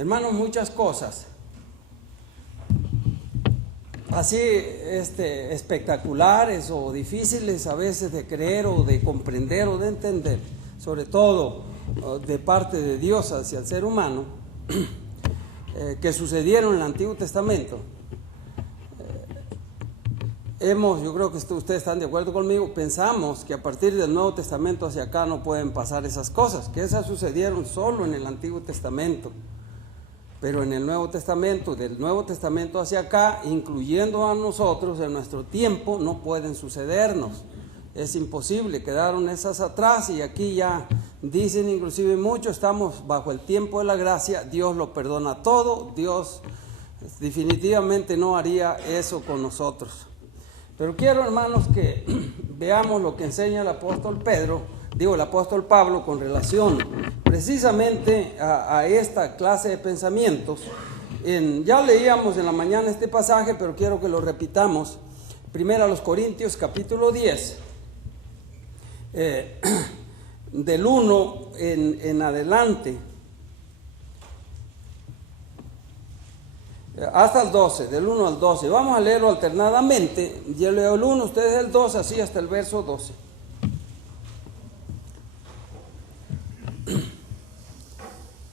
Hermanos, muchas cosas así espectaculares o difíciles a veces de creer o de comprender o de entender, sobre todo de parte de Dios hacia el ser humano, que sucedieron en el Antiguo Testamento. Yo creo que ustedes están de acuerdo conmigo, pensamos que a partir del Nuevo Testamento hacia acá no pueden pasar esas cosas, que esas sucedieron solo en el Antiguo Testamento. Pero en el Nuevo Testamento, del Nuevo Testamento hacia acá, incluyendo a nosotros en nuestro tiempo, no pueden sucedernos. Es imposible, quedaron esas atrás y aquí ya dicen inclusive mucho, estamos bajo el tiempo de la gracia, Dios lo perdona todo, Dios definitivamente no haría eso con nosotros. Pero quiero, hermanos, que veamos lo que enseña el apóstol Pablo con relación precisamente a esta clase de pensamientos. Ya leíamos en la mañana este pasaje, pero quiero que lo repitamos. Primero a los Corintios capítulo 10, del 1 en adelante, hasta el 12, del 1 al 12. Vamos a leerlo alternadamente. Yo leo el 1, ustedes el 2, así hasta el verso 12.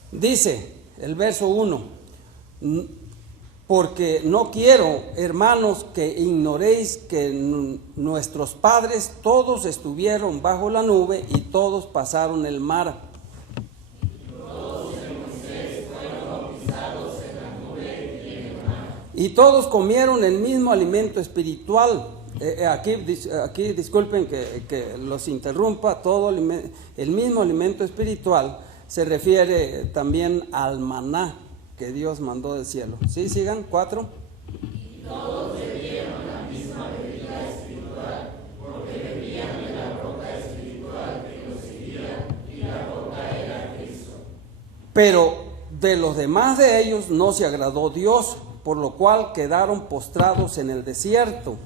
Dice el verso 1: porque no quiero, hermanos, que ignoréis que nuestros padres todos estuvieron bajo la nube y todos pasaron el mar. Y todos comieron el mismo alimento espiritual. Aquí disculpen que los interrumpa, el mismo alimento espiritual se refiere también al maná que Dios mandó del cielo. ¿Sí? Sigan, 4. Y todos bebieron la misma bebida espiritual, porque bebían de la roca espiritual que los seguía, y la roca era Cristo. Pero de los demás de ellos no se agradó Dios, por lo cual quedaron postrados en el desierto.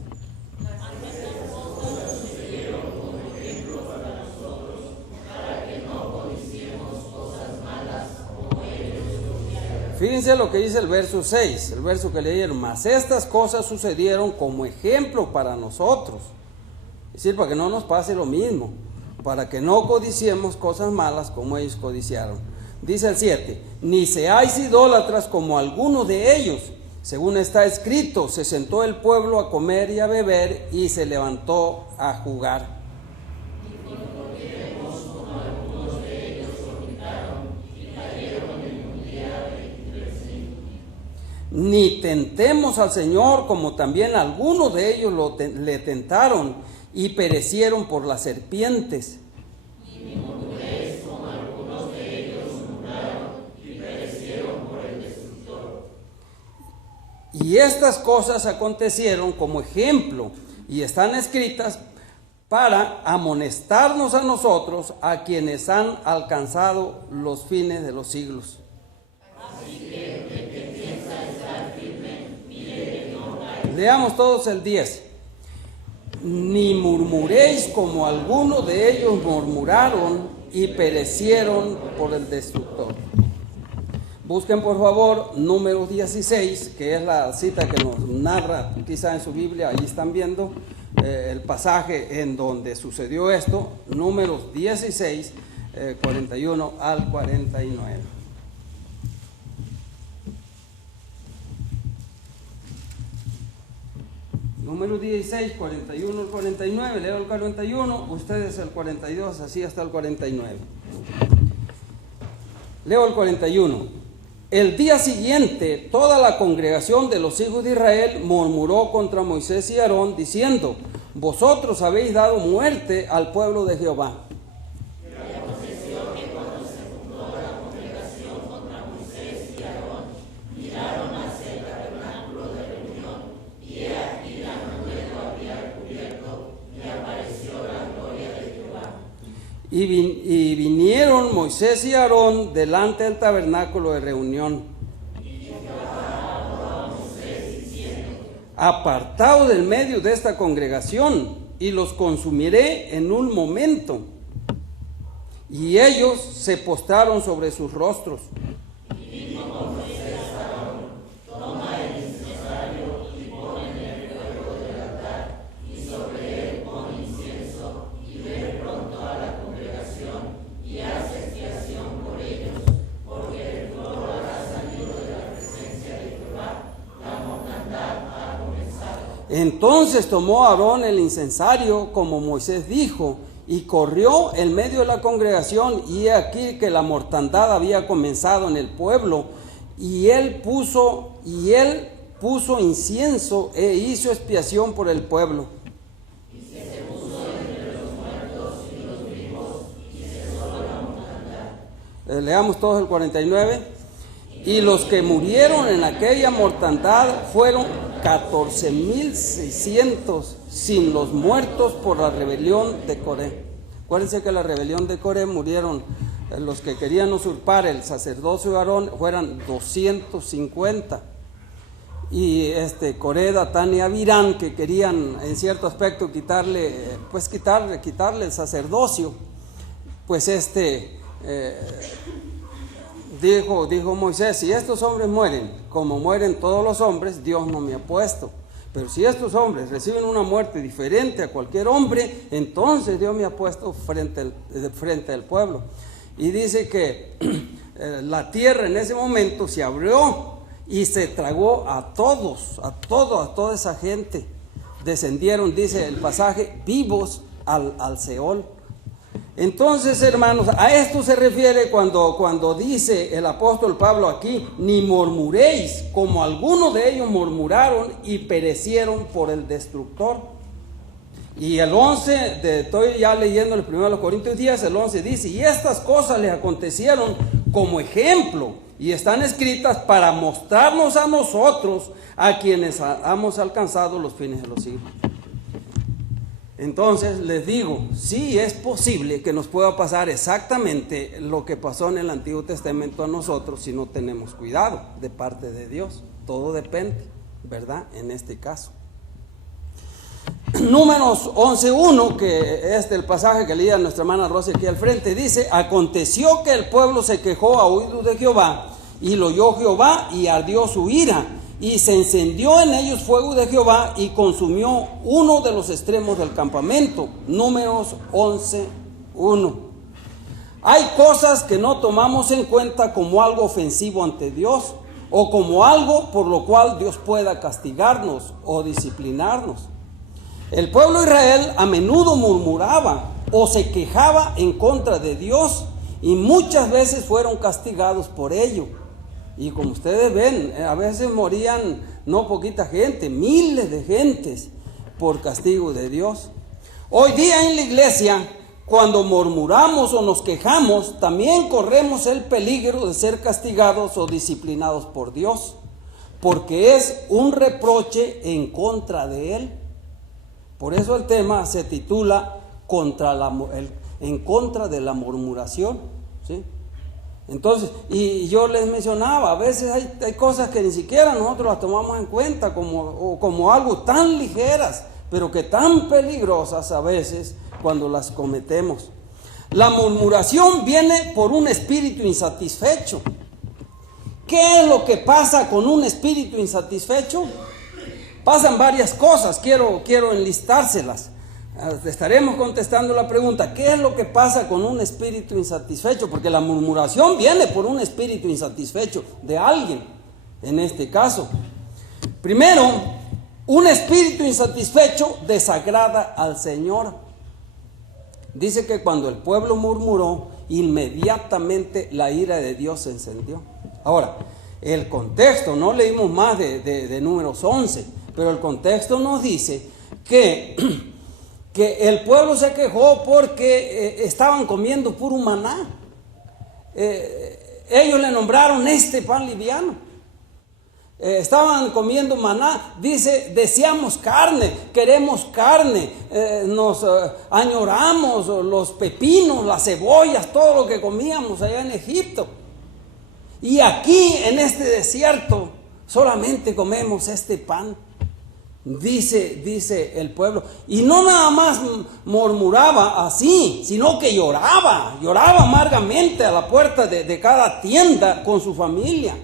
Fíjense lo que dice el verso 6, el verso que leyeron: mas estas cosas sucedieron como ejemplo para nosotros. Es decir, para que no nos pase lo mismo, para que no codiciemos cosas malas como ellos codiciaron. Dice el 7, ni seáis idólatras como algunos de ellos. Según está escrito, se sentó el pueblo a comer y a beber y se levantó a jugar. Ni tentemos al Señor, como también algunos de ellos le tentaron y perecieron por las serpientes. Ni murmuréis, como algunos de ellos murmuraron y perecieron por el destructor. Y estas cosas acontecieron como ejemplo y están escritas para amonestarnos a nosotros, a quienes han alcanzado los fines de los siglos. Así que el que piensa estar firme, mire que no caiga. Leamos todos el 10. Ni murmuréis como algunos de ellos murmuraron y perecieron por el destructor. Busquen por favor Números 16, que es la cita que nos narra quizá en su Biblia, allí están viendo el pasaje en donde sucedió esto. Números 16, 41 al 49. Número 16, 41 al 49, leo el 41, ustedes el 42, así hasta el 49. Leo el 41. El día siguiente, toda la congregación de los hijos de Israel murmuró contra Moisés y Aarón, diciendo: vosotros habéis dado muerte al pueblo de Jehová. Y aconteció que cuando se juntó la congregación contra Moisés y Aarón, miraron hacia el tabernáculo de reunión, y he aquí la nube lo había cubierto, y apareció la gloria de Jehová. Y vinieron Moisés y Aarón delante del tabernáculo de reunión. Y Jehová habló a Moisés diciendo: apartaos del medio de esta congregación, y los consumiré en un momento. Y ellos se postraron sobre sus rostros. Y vino con Entonces tomó Aarón el incensario, como Moisés dijo, y corrió en medio de la congregación, y he aquí que la mortandad había comenzado en el pueblo, y él puso incienso e hizo expiación por el pueblo. Y se puso entre los muertos y los vivos, y cesó la mortandad. Leamos todos el 49. Y los que murieron en aquella mortandad fueron 14,600, sin los muertos por la rebelión de Coré. Acuérdense que la rebelión de Coré murieron los que querían usurpar el sacerdocio de Aarón, fueran 250. Y Coré, Datán y Abirán, que querían en cierto aspecto quitarle el sacerdocio, pues dijo Moisés: si estos hombres mueren como mueren todos los hombres, Dios no me ha puesto. Pero si estos hombres reciben una muerte diferente a cualquier hombre, entonces Dios me ha puesto frente al pueblo. Y dice que la tierra en ese momento se abrió y se tragó a toda esa gente. Descendieron, dice el pasaje, vivos al Seol. Entonces, hermanos, a esto se refiere cuando dice el apóstol Pablo aquí: ni murmuréis, como algunos de ellos murmuraron y perecieron por el destructor. Y el 11, estoy ya leyendo el 1 Corintios 10, el 11 dice: y estas cosas les acontecieron como ejemplo, y están escritas para mostrarnos a nosotros, a quienes hemos alcanzado los fines de los siglos. Entonces les digo, sí es posible que nos pueda pasar exactamente lo que pasó en el Antiguo Testamento a nosotros si no tenemos cuidado de parte de Dios. Todo depende, ¿verdad? En este caso. Números 11:1, que es el pasaje que leía nuestra hermana Rosy aquí al frente, dice: aconteció que el pueblo se quejó a oídos de Jehová, y lo oyó Jehová, y ardió su ira, y se encendió en ellos fuego de Jehová, y consumió uno de los extremos del campamento. Números 11:1. Hay cosas que no tomamos en cuenta como algo ofensivo ante Dios, o como algo por lo cual Dios pueda castigarnos o disciplinarnos. El pueblo de Israel a menudo murmuraba o se quejaba en contra de Dios, y muchas veces fueron castigados por ello. Y como ustedes ven, a veces morían no poquita gente, miles de gentes por castigo de Dios. Hoy día en la iglesia, cuando murmuramos o nos quejamos, también corremos el peligro de ser castigados o disciplinados por Dios, porque es un reproche en contra de Él. Por eso el tema se titula en contra de la murmuración, ¿sí? Entonces, y yo les mencionaba, a veces hay cosas que ni siquiera nosotros las tomamos en cuenta como algo tan ligeras, pero que tan peligrosas a veces cuando las cometemos. La murmuración viene por un espíritu insatisfecho. ¿Qué es lo que pasa con un espíritu insatisfecho? Pasan varias cosas, quiero enlistárselas. Estaremos contestando la pregunta: ¿qué es lo que pasa con un espíritu insatisfecho? Porque la murmuración viene por un espíritu insatisfecho de alguien, en este caso. Primero, un espíritu insatisfecho desagrada al Señor. Dice que cuando el pueblo murmuró, inmediatamente la ira de Dios se encendió. Ahora, el contexto, no leímos más de Números 11, pero el contexto nos dice que el pueblo se quejó porque estaban comiendo puro maná. Ellos le nombraron pan liviano. Estaban comiendo maná. Dice: deseamos carne, queremos carne, nos añoramos los pepinos, las cebollas, todo lo que comíamos allá en Egipto. Y aquí en este desierto solamente comemos este pan. Dice el pueblo. Y no nada más murmuraba así, sino que lloraba amargamente a la puerta de cada tienda con su familia.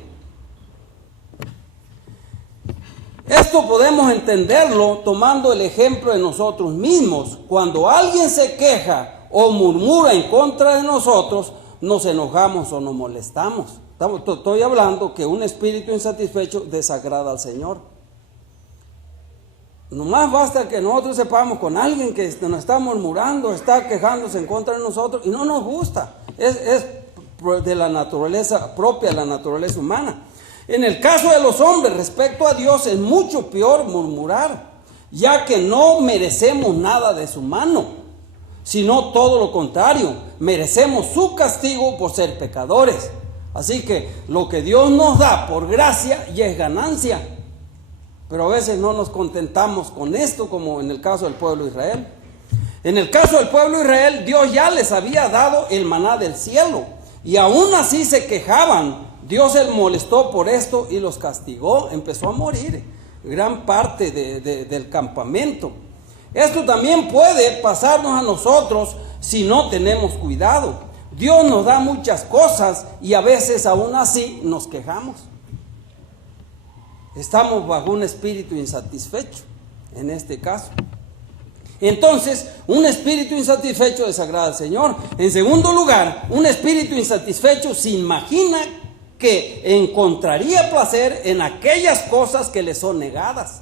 Esto podemos entenderlo tomando el ejemplo de nosotros mismos. Cuando alguien se queja o murmura en contra de nosotros, nos enojamos o nos molestamos. Estoy hablando que un espíritu insatisfecho desagrada al Señor. Nomás basta que nosotros sepamos con alguien que nos está murmurando, está quejándose en contra de nosotros y no nos gusta. Es de la naturaleza propia, la naturaleza humana. En el caso de los hombres, respecto a Dios, es mucho peor murmurar, ya que no merecemos nada de su mano, sino todo lo contrario, merecemos su castigo por ser pecadores. Así que lo que Dios nos da por gracia ya es ganancia. Pero a veces no nos contentamos con esto, como en el caso del pueblo de Israel. En el caso del pueblo de Israel, Dios ya les había dado el maná del cielo, y aún así se quejaban. Dios se molestó por esto y los castigó. Empezó a morir gran parte del campamento. Esto también puede pasarnos a nosotros si no tenemos cuidado. Dios nos da muchas cosas y a veces aún así nos quejamos. Estamos bajo un espíritu insatisfecho, en este caso. Entonces, un espíritu insatisfecho desagrada al Señor. En segundo lugar, un espíritu insatisfecho se imagina que encontraría placer en aquellas cosas que le son negadas.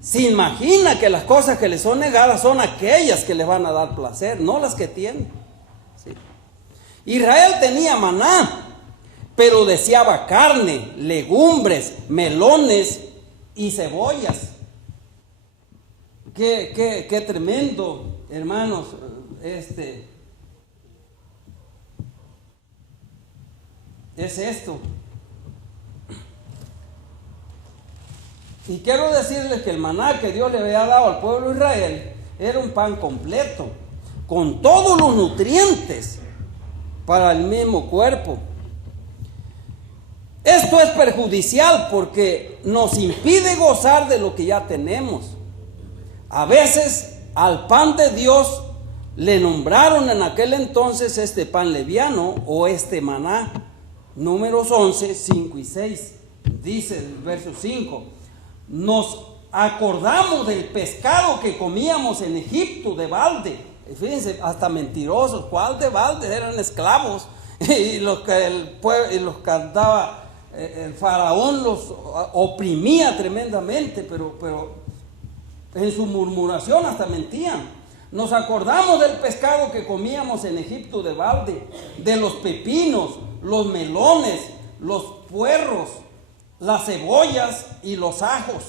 Se imagina que las cosas que le son negadas son aquellas que le van a dar placer, no las que tiene. ¿Sí? Israel tenía maná, pero deseaba carne, legumbres, melones y cebollas. Qué tremendo, hermanos, es esto. Y quiero decirles que el maná que Dios le había dado al pueblo de Israel era un pan completo, con todos los nutrientes para el mismo cuerpo. Esto es perjudicial porque nos impide gozar de lo que ya tenemos. A veces al pan de Dios le nombraron en aquel entonces este pan leviano o este maná. Números 11, 5 y 6. Dice el verso 5. Nos acordamos del pescado que comíamos en Egipto de balde. Fíjense, hasta mentirosos. ¿Cuál de balde? Eran esclavos. Y los que el faraón los oprimía tremendamente, pero en su murmuración hasta mentían. Nos acordamos del pescado que comíamos en Egipto de balde, de los pepinos, los melones, los puerros, las cebollas y los ajos.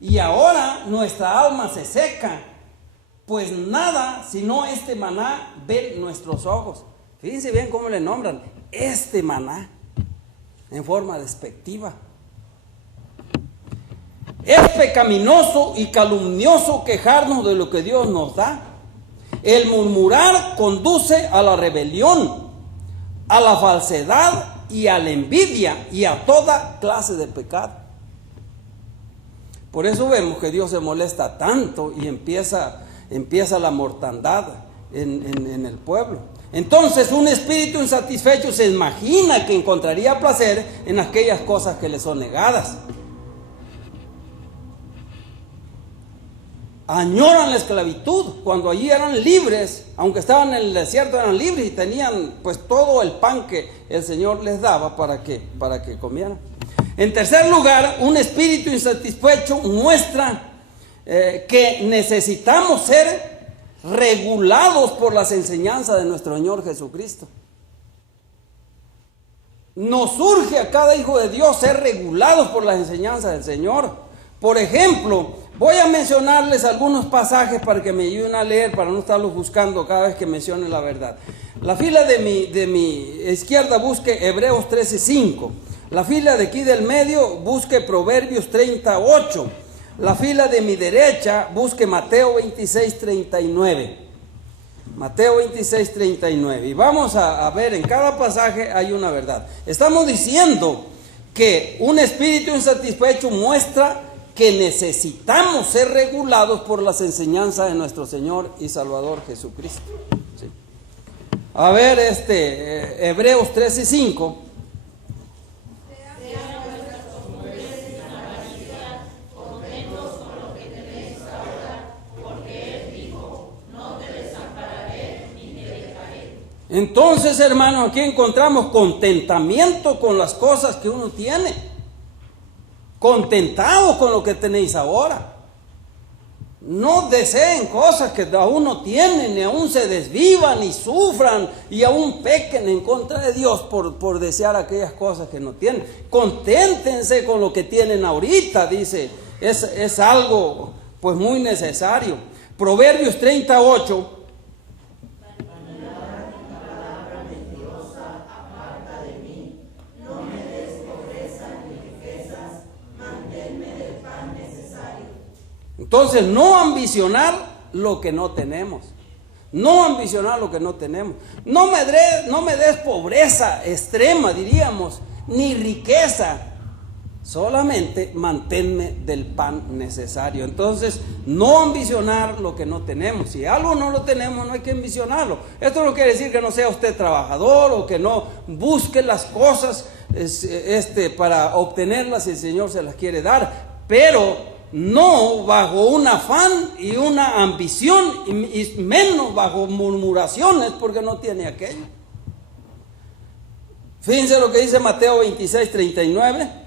Y ahora nuestra alma se seca, pues nada sino este maná ven nuestros ojos. Fíjense bien cómo le nombran, este maná, en forma despectiva. Es pecaminoso y calumnioso quejarnos de lo que Dios nos da. El murmurar conduce a la rebelión, a la falsedad y a la envidia y a toda clase de pecado. Por eso vemos que Dios se molesta tanto y empieza la mortandad en el pueblo. Entonces un espíritu insatisfecho se imagina que encontraría placer en aquellas cosas que le son negadas. Añoran la esclavitud, cuando allí eran libres, aunque estaban en el desierto eran libres y tenían pues todo el pan que el Señor les daba para que comieran. En tercer lugar, un espíritu insatisfecho muestra que necesitamos ser regulados por las enseñanzas de nuestro Señor Jesucristo. Nos urge a cada hijo de Dios ser regulados por las enseñanzas del Señor. Por ejemplo, voy a mencionarles algunos pasajes para que me ayuden a leer, para no estarlos buscando cada vez que mencione la verdad. La fila de mi izquierda busque Hebreos 13:5. La fila de aquí del medio busque Proverbios 30:8. La fila de mi derecha busque Mateo 26:39. Mateo 26:39. Y vamos a ver, en cada pasaje hay una verdad. Estamos diciendo que un espíritu insatisfecho muestra que necesitamos ser regulados por las enseñanzas de nuestro Señor y Salvador Jesucristo. ¿Sí? A ver, Hebreos 13:5. Entonces, hermanos, aquí encontramos contentamiento con las cosas que uno tiene. contentados con lo que tenéis ahora. No deseen cosas que aún no tienen, ni aún se desvivan, ni sufran, y aún pequen en contra de Dios por desear aquellas cosas que no tienen. Conténtense con lo que tienen ahorita, dice. Es algo pues muy necesario. Proverbios 38. Entonces, no ambicionar lo que no tenemos. No ambicionar lo que no tenemos. No me des pobreza extrema, diríamos, ni riqueza. Solamente manténme del pan necesario. Entonces, no ambicionar lo que no tenemos. Si algo no lo tenemos, no hay que ambicionarlo. Esto no quiere decir que no sea usted trabajador o que no busque las cosas para obtenerlas si el Señor se las quiere dar. Pero no bajo un afán y una ambición, y menos bajo murmuraciones porque no tiene aquello. Fíjense lo que dice Mateo 26, 39.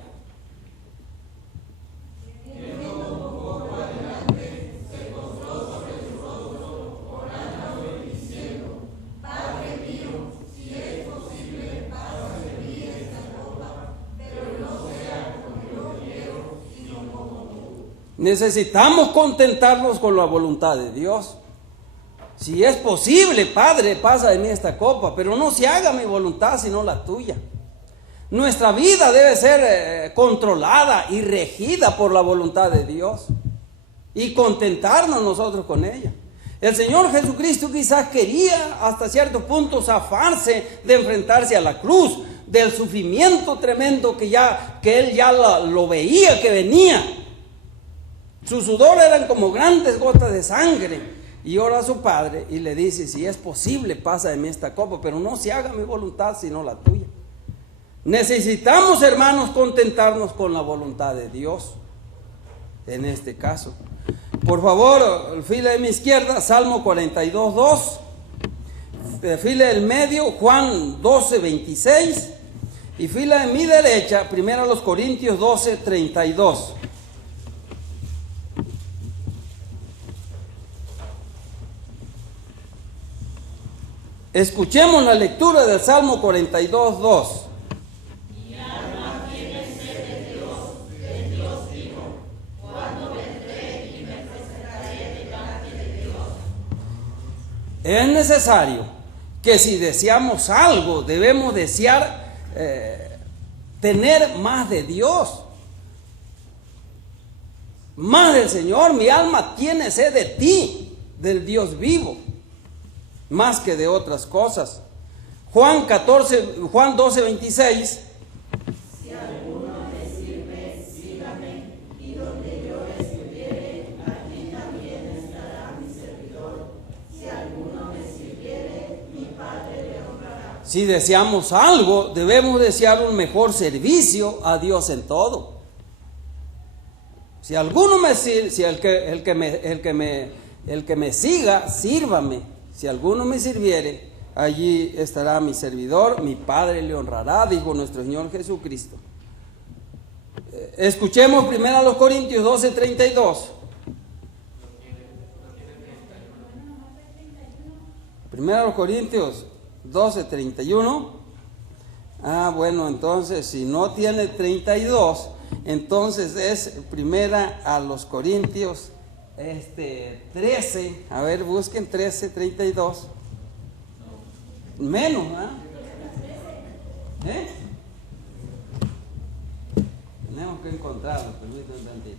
Necesitamos contentarnos con la voluntad de Dios. Si es posible, Padre, pasa de mí esta copa, pero no se haga mi voluntad sino la tuya. Nuestra vida debe ser controlada y regida por la voluntad de Dios y contentarnos nosotros con ella. El Señor Jesucristo quizás quería hasta cierto punto zafarse de enfrentarse a la cruz, del sufrimiento tremendo que Él ya lo veía que venía. Su sudor eran como grandes gotas de sangre. Y ora a su Padre y le dice: si es posible, pasa de mí esta copa, pero no se haga mi voluntad sino la tuya. Necesitamos, hermanos, contentarnos con la voluntad de Dios. En este caso, por favor, fila de mi izquierda, Salmo 42, 2. Fila del medio, Juan 12, 26. Y fila de mi derecha, 1 Corintios 12, 32. Escuchemos la lectura del Salmo 42, 2. Mi alma tiene sed de Dios vivo. ¿Cuándo vendré y me presentaré delante de Dios? Es necesario que si deseamos algo, debemos desear tener más de Dios, más del Señor. Mi alma tiene sed de ti, del Dios vivo, más que de otras cosas. Juan 12, 26. Si alguno me sirve, sígame, y donde yo estuviere, allí también estará mi servidor. Si alguno me sirviere, mi Padre le honrará. Si deseamos algo, debemos desear un mejor servicio a Dios en todo. Si alguno me sirve, si el que me siga, sírvame. Si alguno me sirviere, allí estará mi servidor, mi Padre le honrará, dijo nuestro Señor Jesucristo. Escuchemos 1 Corintios 12, 32. 1 Corintios 12, 31. Bueno, entonces si no tiene 32, entonces es 1 Corintios 13, a ver, busquen 13, 32. Menos, Tenemos que encontrarlo, permítanme un tantito.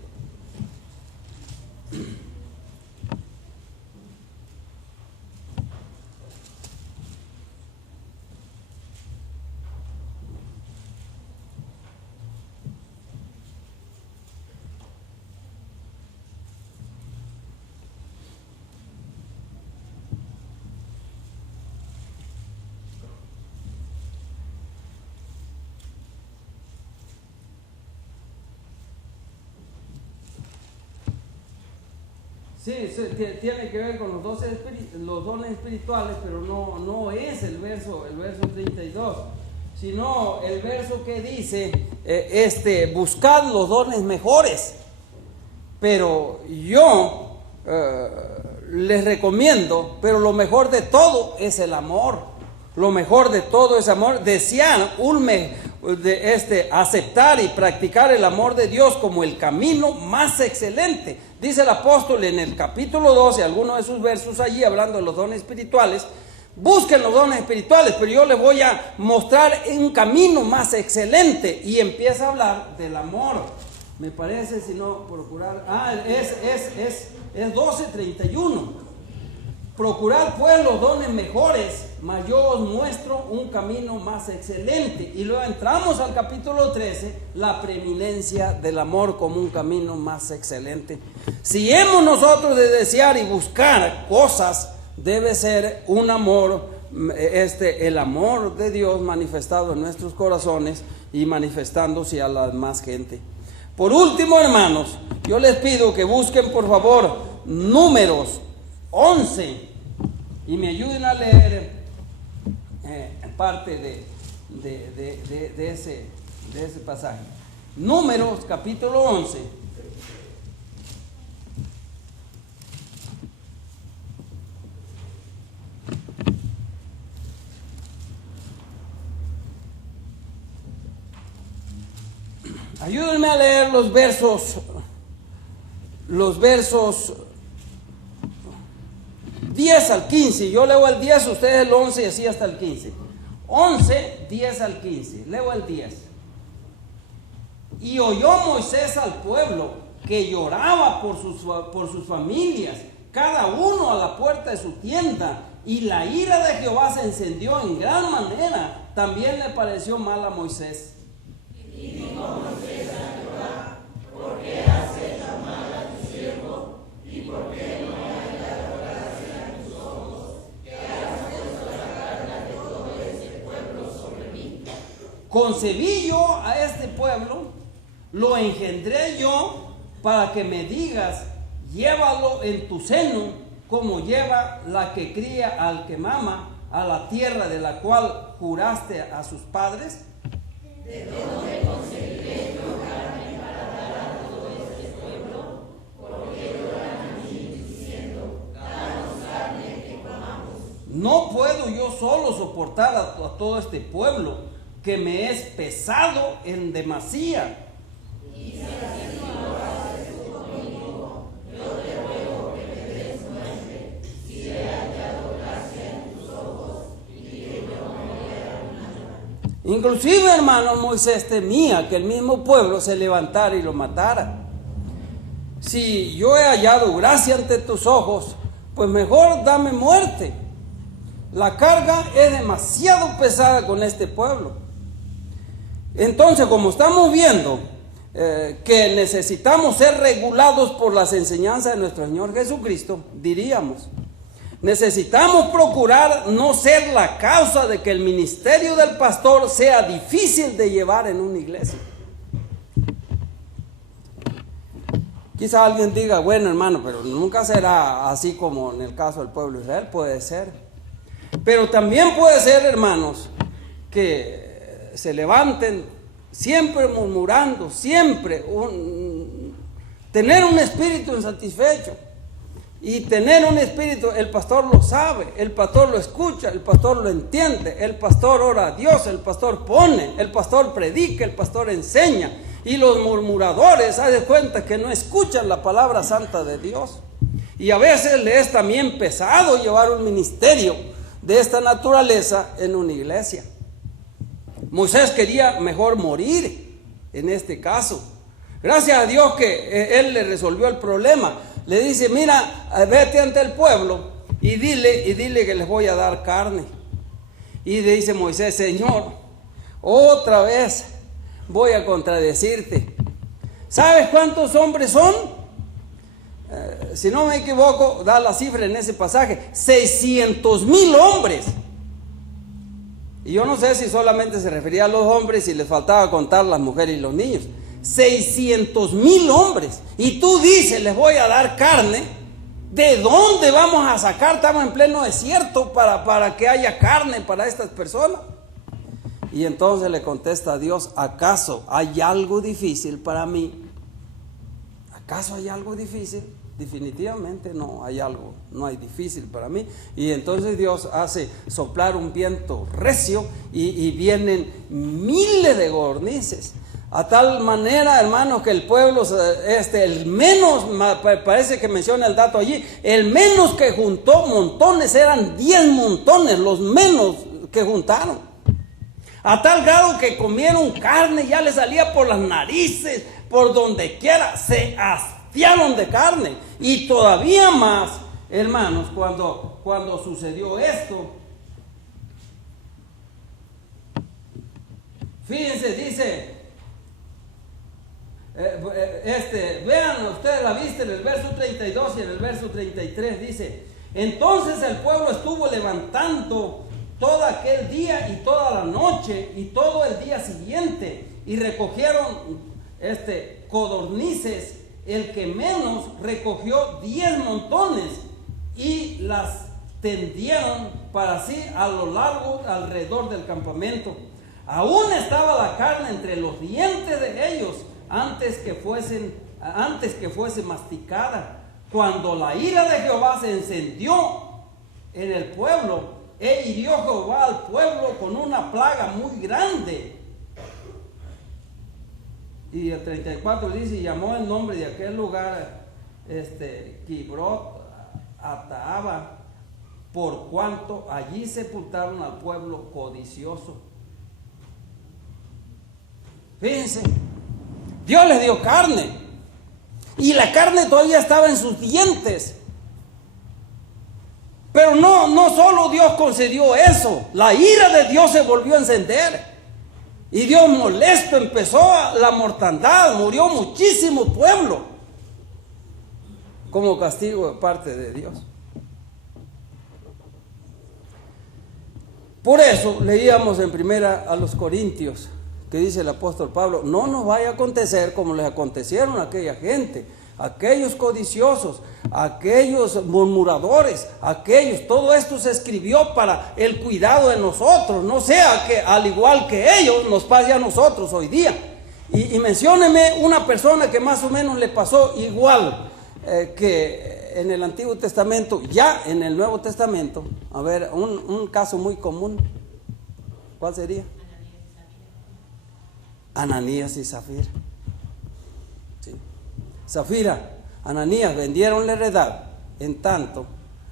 Sí, tiene que ver con los dones espirituales, pero no es el verso 32, sino el verso que dice, buscad los dones mejores. Pero yo les recomiendo, pero lo mejor de todo es el amor. Lo mejor de todo es amor. Desear aceptar y practicar el amor de Dios como el camino más excelente. Dice el apóstol en el capítulo 12, algunos de sus versos allí, hablando de los dones espirituales. Busquen los dones espirituales, pero yo les voy a mostrar un camino más excelente. Y empieza a hablar del amor. Me parece, si no, procurar. Es 12:31. Procurad pues los dones mejores, mas yo os muestro un camino más excelente. Y luego entramos al capítulo 13, la preeminencia del amor como un camino más excelente. Si hemos nosotros de desear y buscar cosas, debe ser un amor, el amor de Dios manifestado en nuestros corazones y manifestándose a la más gente. Por último, hermanos, yo les pido que busquen por favor Números 11 y me ayuden a leer parte de ese pasaje. Números capítulo 11. Ayúdenme a leer los versos 10 al 15. Yo leo el 10, ustedes el 11 y así hasta el 15. 11, 10 al 15. Leo el 10. Y oyó Moisés al pueblo que lloraba por sus familias, cada uno a la puerta de su tienda, y la ira de Jehová se encendió en gran manera. También le pareció mal a Moisés. Y dijo Moisés a Jehová: ¿por qué has hecho mal a tu siervo? ¿Y por qué no hay hallado gracia en tus ojos, que has puesto la carga de todo este pueblo sobre mí? Concebí yo a este pueblo, lo engendré yo, para que me digas: llévalo en tu seno, como lleva la que cría al que mama, a la tierra de la cual juraste a sus padres. ¿De dónde conseguiré yo carne para dar a todo este pueblo? Porque lloran a mí diciendo: danos carne que comamos. No puedo yo solo soportar a todo este pueblo, que me es pesado en demasía. Y si así lo haces tú conmigo, yo te ruego que me des muerte, si he hallado gracia en tus ojos, y que yo no muera nada. Inclusive, hermano, Moisés temía que el mismo pueblo se levantara y lo matara. Si yo he hallado gracia ante tus ojos, pues mejor dame muerte. La carga es demasiado pesada con este pueblo. Entonces, como estamos viendo que necesitamos ser regulados por las enseñanzas de nuestro Señor Jesucristo, diríamos, necesitamos procurar no ser la causa de que el ministerio del pastor sea difícil de llevar en una iglesia. Quizá alguien diga: bueno, hermano, pero nunca será así como en el caso del pueblo de Israel. Puede ser. Pero también puede ser, hermanos, que se levanten siempre murmurando, siempre tener un espíritu insatisfecho. Y tener un espíritu, el pastor lo sabe, el pastor lo escucha, el pastor lo entiende, el pastor ora a Dios, el pastor pone, el pastor predica, el pastor enseña. Y los murmuradores, haz de cuenta que no escuchan la palabra santa de Dios. Y a veces le es también pesado llevar un ministerio de esta naturaleza en una iglesia. Moisés quería mejor morir en este caso. Gracias a Dios que él le resolvió el problema. Le dice: mira, vete ante el pueblo y dile que les voy a dar carne. Y le dice Moisés: Señor, otra vez voy a contradecirte. ¿Sabes cuántos hombres son? Si no me equivoco, da la cifra en ese pasaje: 600,000 hombres. Y yo no sé si solamente se refería a los hombres y les faltaba contar las mujeres y los niños. 600,000 hombres. Y tú dices: les voy a dar carne. ¿De dónde vamos a sacar? Estamos en pleno desierto para que haya carne para estas personas. Y entonces le contesta a Dios: ¿acaso hay algo difícil para mí? ¿Acaso hay algo difícil? Definitivamente no hay algo, no hay difícil para mí. Y entonces Dios hace soplar un viento recio y vienen miles de codornices. A tal manera, hermanos, que el pueblo, el menos, parece que menciona el dato allí, el menos que juntó montones eran 10 montones, los menos que juntaron. A tal grado que comieron carne, ya les salía por las narices, por donde quiera, se hastiaron de carne. Y todavía más, hermanos, cuando sucedió esto, fíjense, dice, vean ustedes la vista en el verso 32 y en el verso 33 dice: entonces el pueblo estuvo levantando todo aquel día y toda la noche y todo el día siguiente, y recogieron codornices. El que menos recogió 10 montones y las tendieron para sí a lo largo alrededor del campamento. Aún estaba la carne entre los dientes de ellos antes que fuese masticada. Cuando la ira de Jehová se encendió en el pueblo, hirió Jehová al pueblo con una plaga muy grande. Y el 34 dice: y llamó el nombre de aquel lugar Kibrot Ataaba, por cuanto allí sepultaron al pueblo codicioso. Fíjense, Dios les dio carne, y la carne todavía estaba en sus dientes. Pero no solo Dios concedió eso, la ira de Dios se volvió a encender. Y Dios molesto empezó la mortandad, murió muchísimo pueblo como castigo de parte de Dios. Por eso leíamos en primera a los Corintios, que dice el apóstol Pablo: no nos vaya a acontecer como les acontecieron a aquella gente, aquellos codiciosos, aquellos murmuradores, todo esto se escribió para el cuidado de nosotros, no sea que al igual que ellos nos pase a nosotros hoy día. Y mencióneme una persona que más o menos le pasó igual que en el Antiguo Testamento, ya en el Nuevo Testamento. A ver, un caso muy común, ¿cuál sería? Ananías y Zafira. Sí. Zafira, Ananías, vendieron la heredad en tanto.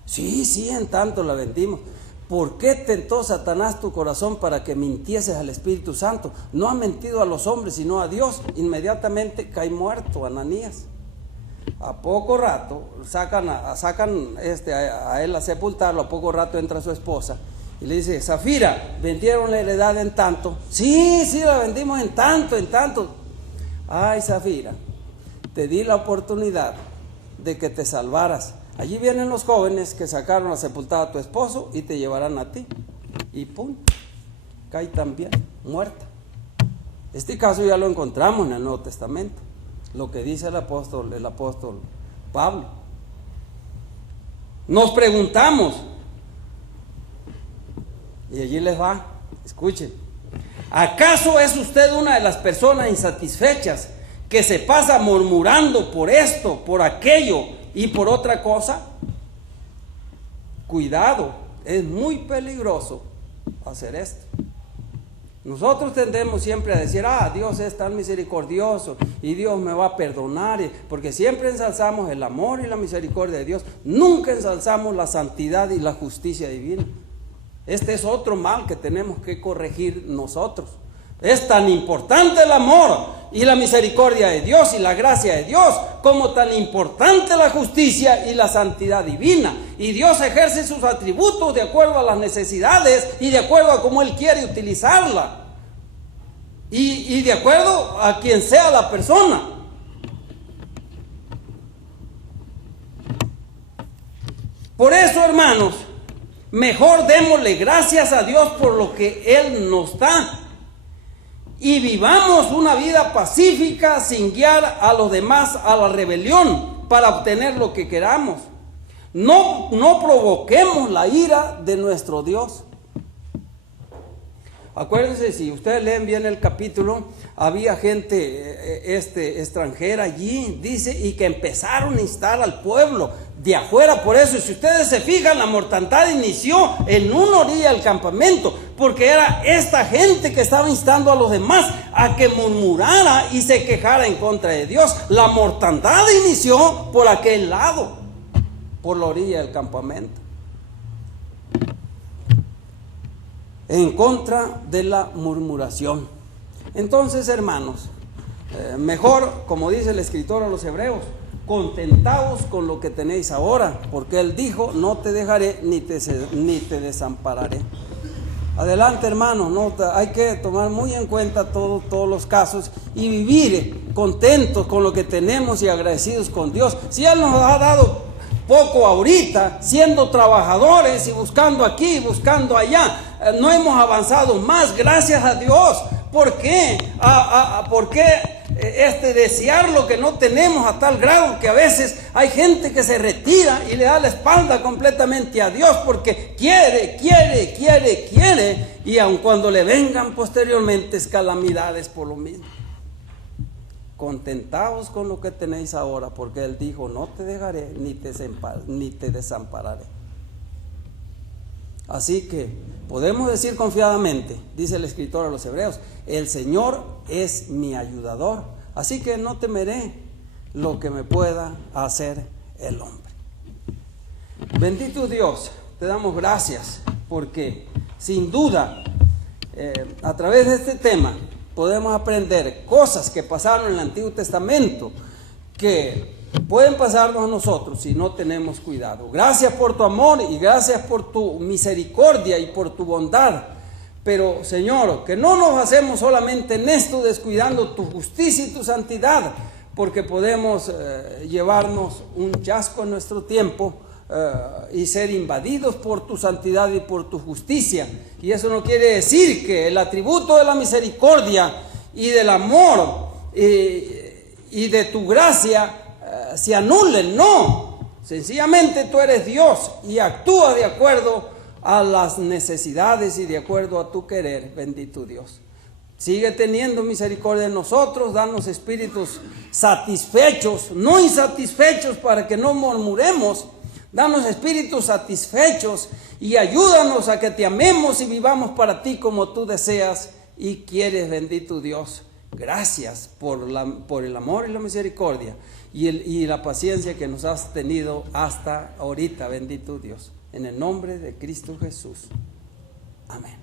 Sí, en tanto la vendimos. ¿Por qué tentó Satanás tu corazón para que mintieses al Espíritu Santo? No ha mentido a los hombres, sino a Dios. Inmediatamente cae muerto Ananías. A poco rato sacan a él a sepultarlo. A poco rato entra su esposa y le dice: Zafira, vendieron la heredad en tanto. Sí, la vendimos en tanto. Ay, Zafira, te di la oportunidad de que te salvaras. Allí vienen los jóvenes que sacaron a sepultar a tu esposo y te llevarán a ti. Y pum, cae también, muerta. Este caso ya lo encontramos en el Nuevo Testamento, lo que dice el apóstol Pablo. Nos preguntamos, y allí les va, escuchen: ¿acaso es usted una de las personas insatisfechas que se pasa murmurando por esto, por aquello y por otra cosa? Cuidado, es muy peligroso hacer esto. Nosotros tendemos siempre a decir: Dios es tan misericordioso y Dios me va a perdonar, porque siempre ensalzamos el amor y la misericordia de Dios, nunca ensalzamos la santidad y la justicia divina. Este es otro mal que tenemos que corregir nosotros. Es tan importante el amor y la misericordia de Dios y la gracia de Dios, como tan importante la justicia y la santidad divina. Y Dios ejerce sus atributos de acuerdo a las necesidades y de acuerdo a cómo Él quiere utilizarla. Y de acuerdo a quien sea la persona. Por eso, hermanos, mejor démosle gracias a Dios por lo que Él nos da. Y vivamos una vida pacífica sin guiar a los demás a la rebelión para obtener lo que queramos. No provoquemos la ira de nuestro Dios. Acuérdense, si ustedes leen bien el capítulo, había gente extranjera allí, dice, y que empezaron a instar al pueblo de afuera. Por eso, si ustedes se fijan, la mortandad inició en una orilla del campamento, porque era esta gente que estaba instando a los demás a que murmurara y se quejara en contra de Dios. La mortandad inició por aquel lado, por la orilla del campamento, en contra de la murmuración. Entonces, hermanos, mejor, como dice el escritor a los Hebreos, contentaos con lo que tenéis ahora, porque Él dijo, no te dejaré ni te desampararé. Adelante, hermanos, hay que tomar muy en cuenta todos los casos y vivir contentos con lo que tenemos y agradecidos con Dios. Si Él nos ha dado poco ahorita, siendo trabajadores y buscando aquí, buscando allá, no hemos avanzado más, gracias a Dios. ¿Por qué? ¿Por qué desear lo que no tenemos a tal grado que a veces hay gente que se retira y le da la espalda completamente a Dios porque quiere, y aun cuando le vengan posteriormente calamidades por lo mismo? Contentaos con lo que tenéis ahora, porque Él dijo, no te dejaré ni te desampararé. Así que podemos decir confiadamente, dice el escritor a los Hebreos, el Señor es mi ayudador, así que no temeré lo que me pueda hacer el hombre. Bendito Dios, te damos gracias, porque sin duda a través de este tema podemos aprender cosas que pasaron en el Antiguo Testamento que pueden pasarnos a nosotros si no tenemos cuidado. Gracias por tu amor y gracias por tu misericordia y por tu bondad. Pero, Señor, que no nos hacemos solamente en esto, descuidando tu justicia y tu santidad, porque podemos llevarnos un chasco en nuestro tiempo y ser invadidos por tu santidad y por tu justicia. Y eso no quiere decir que el atributo de la misericordia y del amor y de tu gracia se anulen. No, sencillamente tú eres Dios y actúa de acuerdo a las necesidades y de acuerdo a tu querer. Bendito Dios, sigue teniendo misericordia de nosotros, danos espíritus satisfechos, no insatisfechos, para que no murmuremos. Danos espíritus satisfechos y ayúdanos a que te amemos y vivamos para ti como tú deseas y quieres, bendito Dios. Gracias por el amor y la misericordia y la paciencia que nos has tenido hasta ahorita, bendito Dios. En el nombre de Cristo Jesús. Amén.